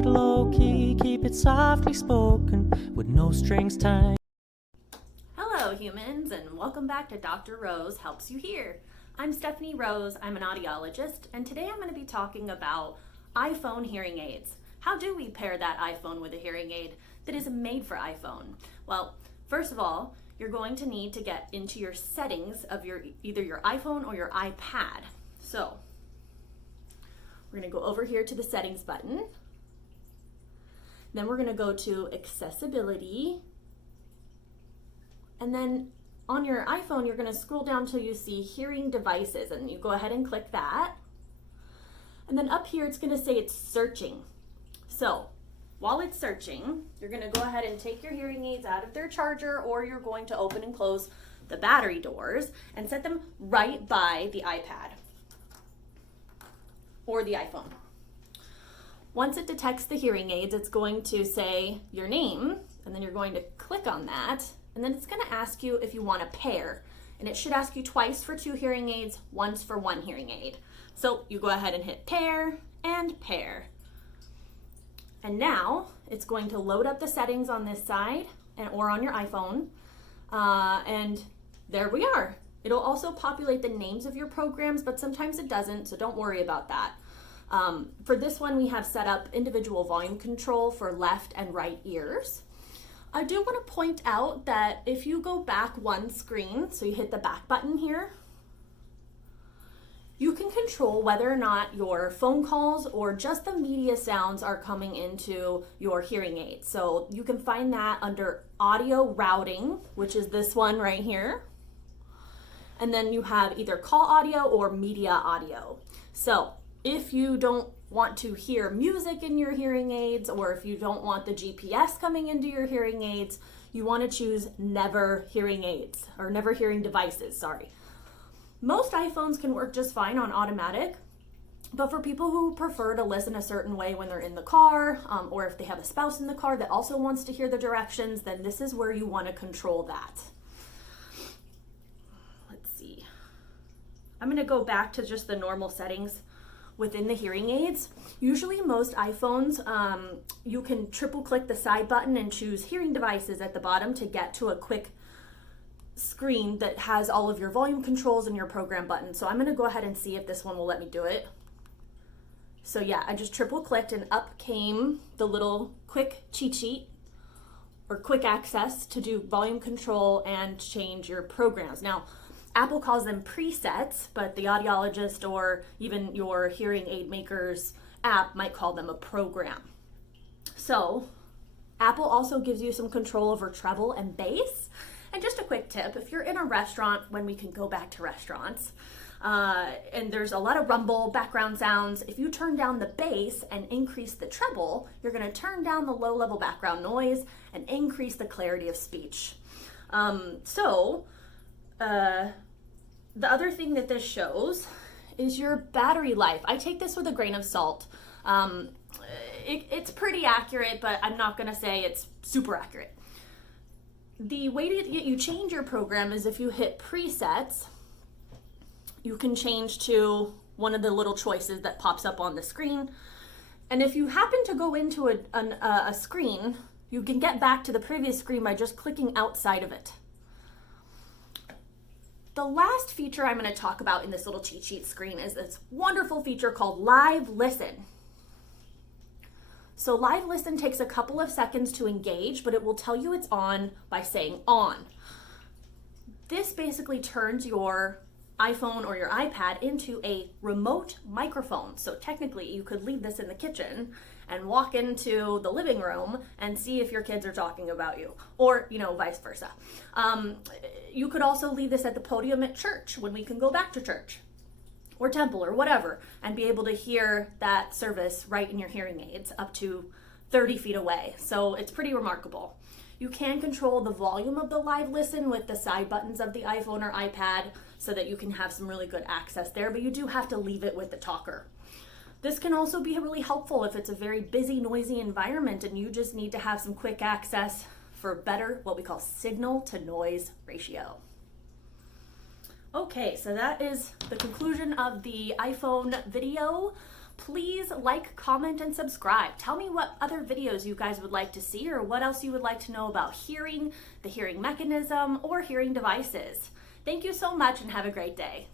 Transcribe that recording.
it low-key, keep it softly spoken, with no strings tied. Hello humans, and welcome back to Dr. Rose Helps You Hear. I'm Stephanie Rose, I'm an audiologist, and today I'm going to be talking about iPhone hearing aids. How do we pair that iPhone with a hearing aid that is made for iPhone? Well, first of all, you're going to need to get into your settings of either your iPhone or your iPad. So, we're going to go over here to the settings button. Then we're going to go to accessibility. And then on your iPhone, you're going to scroll down till you see hearing devices, and you go ahead and click that. And then up here, it's going to say it's searching. So while it's searching, you're going to go ahead and take your hearing aids out of their charger, or you're going to open and close the battery doors and set them right by the iPad or the iPhone. Once it detects the hearing aids, it's going to say your name, and then you're going to click on that, and then it's going to ask you if you want a pair. And it should ask you twice for 2 hearing aids, once for 1 hearing aid. So you go ahead and hit pair and pair. And now it's going to load up the settings on this side or on your iPhone. And there we are. It'll also populate the names of your programs, but sometimes it doesn't, so don't worry about that. For this one, we have set up individual volume control for left and right ears. I do want to point out that if you go back one screen, so you hit the back button here, you can control whether or not your phone calls or just the media sounds are coming into your hearing aid. So you can find that under audio routing, which is this one right here. And then you have either call audio or media audio. So if you don't want to hear music in your hearing aids, or if you don't want the GPS coming into your hearing aids, you want to choose never hearing aids, or never hearing devices, sorry. Most iPhones can work just fine on automatic, but for people who prefer to listen a certain way when they're in the car, or if they have a spouse in the car that also wants to hear the directions, then this is where you want to control that. Let's see. I'm going to go back to just the normal settings within the hearing aids. Usually most iPhones, you can triple click the side button and choose hearing devices at the bottom to get to a quick screen that has all of your volume controls and your program buttons. So I'm going to go ahead and see if this one will let me do it. So yeah, I just triple clicked and up came the little quick cheat sheet or quick access to do volume control and change your programs. Now, Apple calls them presets, but the audiologist or even your hearing aid maker's app might call them a program. So Apple also gives you some control over treble and bass. And just a quick tip, if you're in a restaurant, when we can go back to restaurants, and there's a lot of rumble, background sounds, if you turn down the bass and increase the treble, you're going to turn down the low-level background noise and increase the clarity of speech. The other thing that this shows is your battery life. I take this with a grain of salt. It's pretty accurate, but I'm not going to say it's super accurate. The way that you change your program is if you hit presets, you can change to one of the little choices that pops up on the screen. And if you happen to go into a screen, you can get back to the previous screen by just clicking outside of it. The last feature I'm going to talk about in this little cheat sheet screen is this wonderful feature called Live Listen. So Live Listen takes a couple of seconds to engage, but it will tell you it's on by saying on. This basically turns your iPhone or your iPad into a remote microphone. So technically you could leave this in the kitchen and walk into the living room and see if your kids are talking about you, or vice versa. You could also leave this at the podium at church when we can go back to church or temple or whatever, and be able to hear that service right in your hearing aids up to 30 feet away. So it's pretty remarkable. You can control the volume of the Live Listen with the side buttons of the iPhone or iPad so that you can have some really good access there, but you do have to leave it with the talker. This can also be really helpful if it's a very busy, noisy environment and you just need to have some quick access for better, what we call signal to noise ratio. Okay, so that is the conclusion of the iPhone video. Please like, comment, and subscribe. Tell me what other videos you guys would like to see or what else you would like to know about hearing, the hearing mechanism, or hearing devices. Thank you so much and have a great day.